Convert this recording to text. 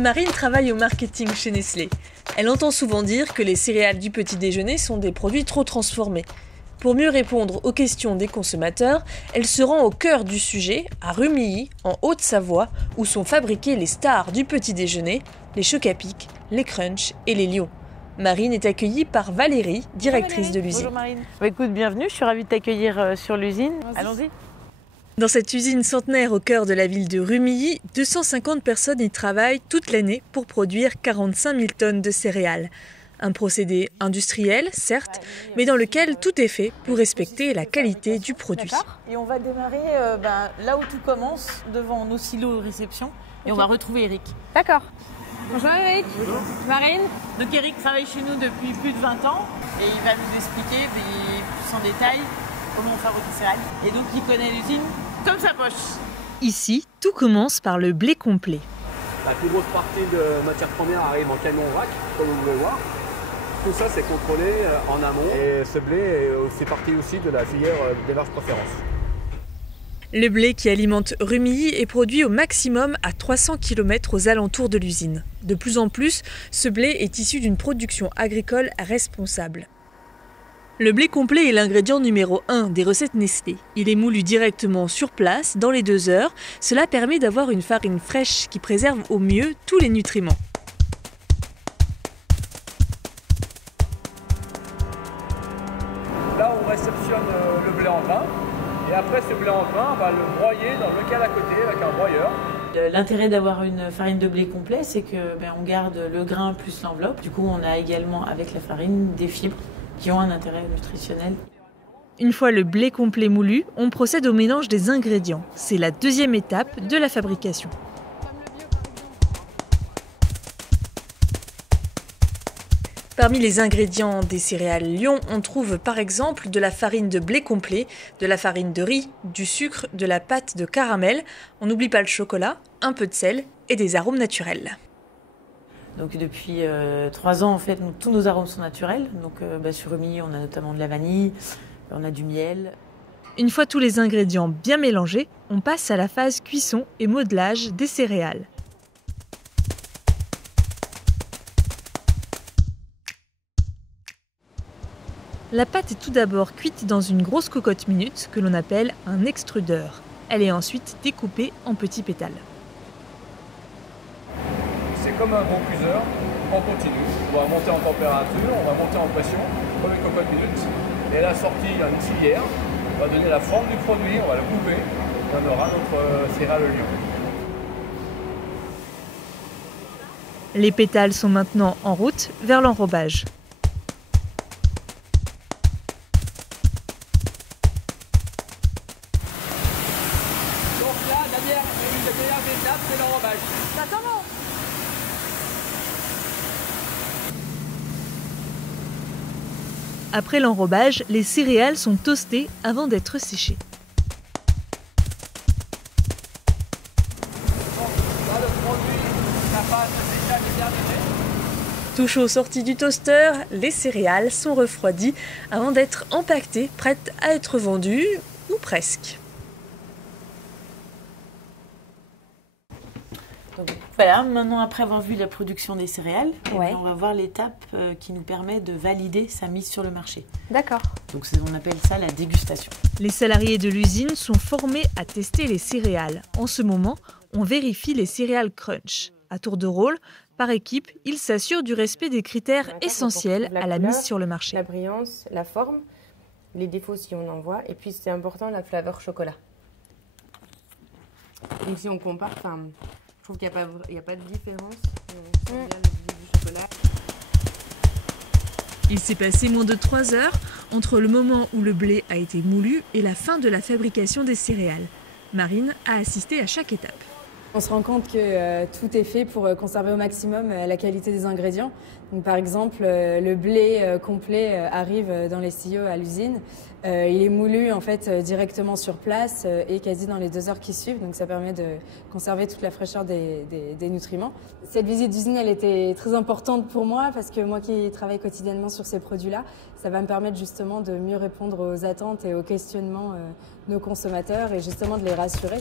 Marine travaille au marketing chez Nestlé. Elle entend souvent dire que les céréales du petit déjeuner sont des produits trop transformés. Pour mieux répondre aux questions des consommateurs, elle se rend au cœur du sujet, à Rumilly, en Haute-Savoie, où sont fabriquées les stars du petit déjeuner, les Choc-à-Pic, les Crunch et les Lions. Marine est accueillie par Valérie, directrice de l'usine. Bonjour Marine. Écoute, bienvenue, je suis ravie de t'accueillir sur l'usine. Allons-y. Dans cette usine centenaire au cœur de la ville de Rumilly, 250 personnes y travaillent toute l'année pour produire 45 000 tonnes de céréales. Un procédé industriel, certes, mais dans lequel tout est fait pour respecter la qualité du produit. Et on va démarrer là où tout commence, devant nos silos réception, et on va retrouver Eric. D'accord. Bonjour Eric. Bonjour. Marine. Donc Eric travaille chez nous depuis plus de 20 ans, et il va nous expliquer plus en détail comment on fabrique les céréales. Et donc il connaît l'usine comme sa poche. Ici, tout commence par le blé complet. La plus grosse partie de matière première arrive en camion vrac, comme vous pouvez voir. Tout ça, c'est contrôlé en amont. Et ce blé fait partie aussi de la filière d'élevage préférence. Le blé qui alimente Rumilly est produit au maximum à 300 km aux alentours de l'usine. De plus en plus, ce blé est issu d'une production agricole responsable. Le blé complet est l'ingrédient numéro 1 des recettes Nestlé. Il est moulu directement sur place, dans les 2 heures. Cela permet d'avoir une farine fraîche qui préserve au mieux tous les nutriments. Là, on réceptionne le blé en grain. Et après ce blé en grain, on va le broyer dans le local à côté avec un broyeur. L'intérêt d'avoir une farine de blé complet, c'est que on garde le grain plus l'enveloppe. Du coup, on a également avec la farine des fibres qui ont un intérêt nutritionnel. Une fois le blé complet moulu, on procède au mélange des ingrédients. C'est la deuxième étape de la fabrication. Parmi les ingrédients des céréales Lion, on trouve par exemple de la farine de blé complet, de la farine de riz, du sucre, de la pâte de caramel. On n'oublie pas le chocolat, un peu de sel et des arômes naturels. Donc depuis 3 ans, en fait, tous nos arômes sont naturels. Donc sur Rumilly, on a notamment de la vanille, on a du miel. Une fois tous les ingrédients bien mélangés, on passe à la phase cuisson et modelage des céréales. La pâte est tout d'abord cuite dans une grosse cocotte minute que l'on appelle un extrudeur. Elle est ensuite découpée en petits pétales. C'est comme un gros cuiseur, on continue. On va monter en température, on va monter en pression, comme une cocotte minute. Et à la sortie, il y a une civière, on va donner la forme du produit, on va le couper, et on aura notre céréale Lion. Les pétales sont maintenant en route vers l'enrobage. Donc là, une des meilleures étapes, c'est l'enrobage. Ça commence. Après l'enrobage, les céréales sont toastées avant d'être séchées. Là, le produit, la pâte déjà est terminée. Tout chaud sorti du toaster, les céréales sont refroidies avant d'être empaquetées, prêtes à être vendues, ou presque. Donc, voilà, maintenant après avoir vu la production des céréales, Ouais. on va voir l'étape qui nous permet de valider sa mise sur le marché. D'accord. Donc on appelle ça la dégustation. Les salariés de l'usine sont formés à tester les céréales. En ce moment, on vérifie les céréales Crunch. À tour de rôle, par équipe, ils s'assurent du respect des critères essentiels à la mise sur le marché. La brillance, la forme, les défauts si on en voit, et puis c'est important la flaveur chocolat. Donc si on compare, je trouve qu'il n'y a pas de différence. On sent bien le goût du chocolat. Il s'est passé moins de 3 heures entre le moment où le blé a été moulu et la fin de la fabrication des céréales. Marine a assisté à chaque étape. On se rend compte que tout est fait pour conserver au maximum la qualité des ingrédients. Donc, par exemple, le blé complet arrive dans les silos à l'usine. Il est moulu en fait directement sur place et quasi dans les 2 heures qui suivent. Donc ça permet de conserver toute la fraîcheur des nutriments. Cette visite d'usine, elle était très importante pour moi parce que moi qui travaille quotidiennement sur ces produits-là, ça va me permettre justement de mieux répondre aux attentes et aux questionnements de nos consommateurs et justement de les rassurer.